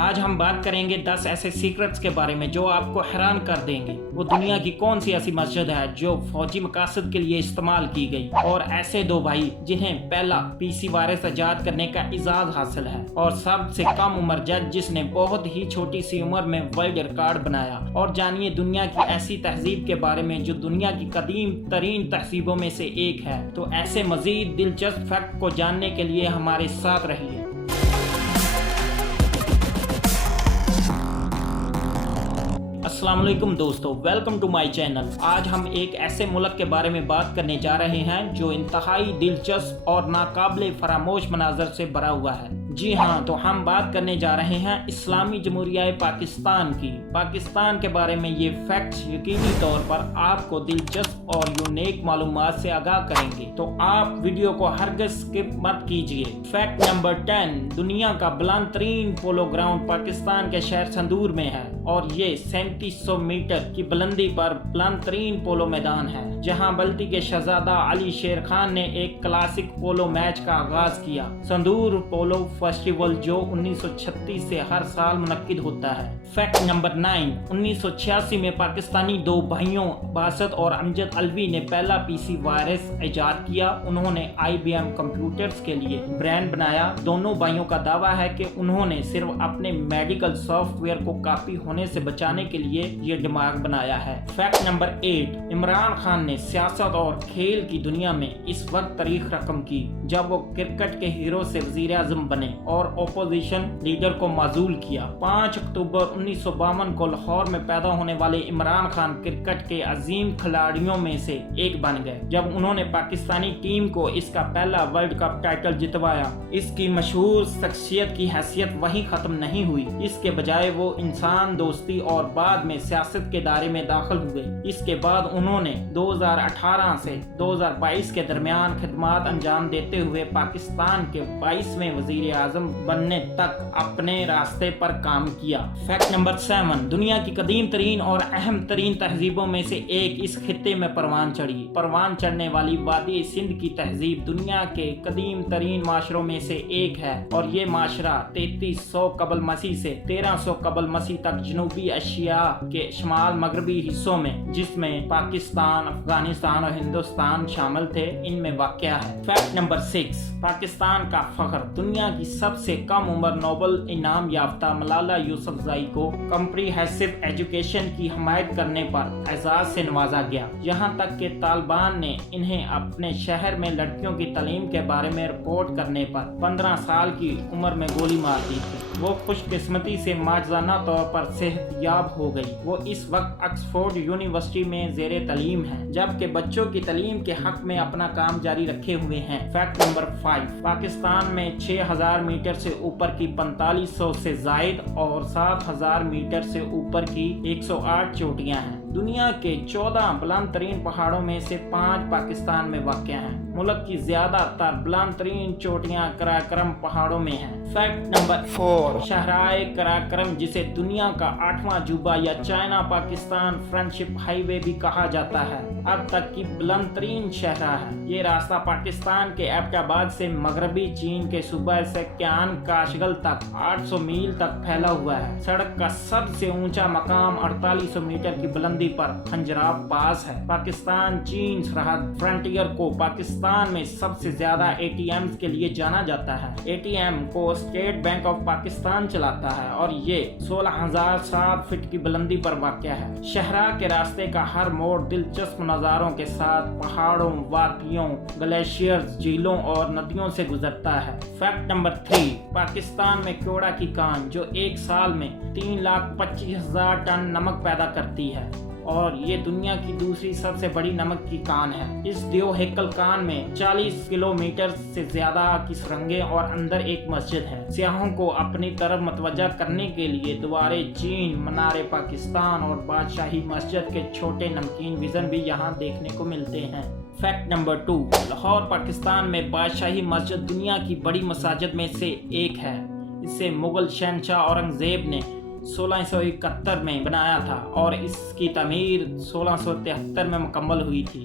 آج ہم بات کریں گے 10 ایسے سیکرٹس کے بارے میں جو آپ کو حیران کر دیں گے۔ وہ دنیا کی کون سی ایسی مسجد ہے جو فوجی مقاصد کے لیے استعمال کی گئی، اور ایسے دو بھائی جنہیں پہلا PC وائرس ایجاد کرنے کا اعزاز حاصل ہے، اور سب سے کم عمر جج جس نے بہت ہی چھوٹی سی عمر میں ورلڈ ریکارڈ بنایا۔ اور جانیے دنیا کی ایسی تہذیب کے بارے میں جو دنیا کی قدیم ترین تہذیبوں میں سے ایک ہے۔ تو ایسے مزید دلچسپ فیکٹ کو جاننے کے لیے ہمارے ساتھ رہیے۔ السلام علیکم دوستو، ویلکم ٹو مائی چینل۔ آج ہم ایک ایسے ملک کے بارے میں بات کرنے جا رہے ہیں جو انتہائی دلچسپ اور ناقابل فراموش مناظر سے بھرا ہوا ہے۔ جی ہاں، تو ہم بات کرنے جا رہے ہیں اسلامی جمہوریہ پاکستان کی۔ پاکستان کے بارے میں یہ فیکٹس یقینی طور پر آپ کو دلچسپ اور یونیک معلومات سے آگاہ کریں گے، تو آپ ویڈیو کو ہرگز سکپ مت کیجیے۔ فیکٹ نمبر 10، دنیا کا بلند ترین پولو گراؤنڈ پاکستان کے شہر سندور میں ہے، اور یہ 3700 میٹر کی بلندی پر بلند ترین پولو میدان ہے، جہاں بلتی کے شہزادہ علی شیر خان نے ایک کلاسک پولو میچ کا آغاز کیا۔ سندور پولو فیسٹیول جو 1936 سے ہر سال منعقد ہوتا ہے۔ فیکٹ نمبر 9، 1986 میں پاکستانی دو بھائیوں باسط اور امجد علوی نے پہلا PC وائرس ایجاد کیا۔ انہوں نے IBM کمپیوٹرز کے لیے برانڈ بنایا۔ دونوں بھائیوں کا دعویٰ ہے کہ انہوں نے صرف اپنے میڈیکل سافٹ ویئر کو کاپی ہونے سے بچانے کے لیے یہ دماغ بنایا ہے۔ فیکٹ نمبر 8، عمران خان نے سیاست اور کھیل کی دنیا میں اس وقت تاریخ رقم کی جب وہ کرکٹ کے ہیرو سے وزیر اعظم بنے اور اپوزیشن لیڈر کو معزول کیا۔ 5 اکتوبر 1952 کو لاہور میں پیدا ہونے والے عمران خان کرکٹ کے عظیم کھلاڑیوں میں سے ایک بن گئے جب انہوں نے پاکستانی ٹیم کو اس کا پہلا ورلڈ کپ ٹائٹل جتوایا۔ اس کی مشہور شخصیت کی حیثیت وہیں ختم نہیں ہوئی، اس کے بجائے وہ انسان دوستی اور بعد میں سیاست کے دائرے میں داخل ہوئے۔ اس کے بعد انہوں نے 2018 سے 2022 کے درمیان خدمات انجام دیتے ہوئے پاکستان کے 22ویں وزیر اعظم بننے تک اپنے راستے پر کام کیا۔ فیکٹ نمبر 7، دنیا کی قدیم ترین اور اہم ترین تہذیبوں میں سے ایک اس خطے میں پروان چڑھی۔ پروان چڑھنے والی وادی سندھ کی تہذیب دنیا کے قدیم ترین معاشروں میں سے ایک ہے، اور یہ معاشرہ 3300 قبل مسیح سے 1300 قبل مسیح تک جنوبی ایشیا کے شمال مغربی حصوں میں، جس میں پاکستان، افغانستان اور ہندوستان شامل تھے، ان میں واقع ہے۔ فیکٹ نمبر 6، پاکستان کا فخر، دنیا کی سب سے کم عمر نوبل انعام یافتہ ملالہ یوسفزائی کو کمپریہنسو ایجوکیشن کی حمایت کرنے پر اعزاز سے نوازا گیا، یہاں تک کہ طالبان نے انہیں اپنے شہر میں لڑکیوں کی تعلیم کے بارے میں رپورٹ کرنے پر 15 سال کی عمر میں گولی مار دی تھی۔ وہ خوش قسمتی سے معجزانہ طور پر صحت یاب ہو گئی۔ وہ اس وقت آکسفورڈ یونیورسٹی میں زیر تعلیم ہے، جبکہ بچوں کی تعلیم کے حق میں اپنا کام جاری رکھے ہوئے ہیں۔ فیکٹ نمبر 5، پاکستان میں 6000 میٹر سے اوپر کی 4500 سے زائد اور 7000 میٹر سے اوپر کی 108 چوٹیاں ہیں۔ دنیا کے 14 بلند ترین پہاڑوں میں سے 5 پاکستان میں واقع ہیں۔ ملک کی زیادہ تر بلند ترین چوٹیاں قراقرم پہاڑوں میں ہیں۔ فیکٹ نمبر 4، شاہراہ قراقرم جسے دنیا کا 8واں عجوبہ یا چائنا پاکستان فرینڈشپ ہائی وے بھی کہا جاتا ہے، اب تک کی بلند ترین شاہراہ ہے۔ یہ راستہ پاکستان کے ایبٹ آباد سے مغربی چین کے صوبہ سکیان کاشغل تک 800 میل تک پھیلا ہوا ہے۔ سڑک کا سب سے اونچا مقام 4800 میٹر کی بلندی پر کھنجراب پاس ہے۔ پاکستان چین سرحد فرنٹیئر کو پاکستان میں سب سے زیادہ ATMs کے لیے جانا جاتا ہے۔ ATM کو اسٹیٹ بینک آف پاکستان چلاتا ہے، اور یہ 16007 فٹ کی بلندی پر واقع ہے۔ شاہراہ کے راستے کا ہر موڑ دلچسپ نظاروں کے ساتھ پہاڑوں، وادیوں، گلیشیئرز، جھیلوں اور ندیوں سے گزرتا ہے۔ فیکٹ نمبر 3، پاکستان میں کیوڑا کی کان جو ایک سال میں 3,25,000 ٹن نمک پیدا کرتی ہے، اور یہ دنیا کی دوسری سب سے بڑی نمک کی کان ہے۔ اس دیو ہیکل کان میں 40 کلومیٹر سے زیادہ کی سرنگیں اور اندر ایک مسجد ہے۔ سیاحوں کو اپنی طرف متوجہ کرنے کے لیے دوارے چین، منارے پاکستان اور بادشاہی مسجد کے چھوٹے نمکین ویژن بھی یہاں دیکھنے کو ملتے ہیں۔ فیکٹ نمبر 2، لاہور پاکستان میں بادشاہی مسجد دنیا کی بڑی مساجد میں سے ایک ہے۔ اسے مغل شہنشاہ اورنگزیب نے 1671 میں بنایا تھا، اور اس کی تعمیر 1673 میں مکمل ہوئی تھی۔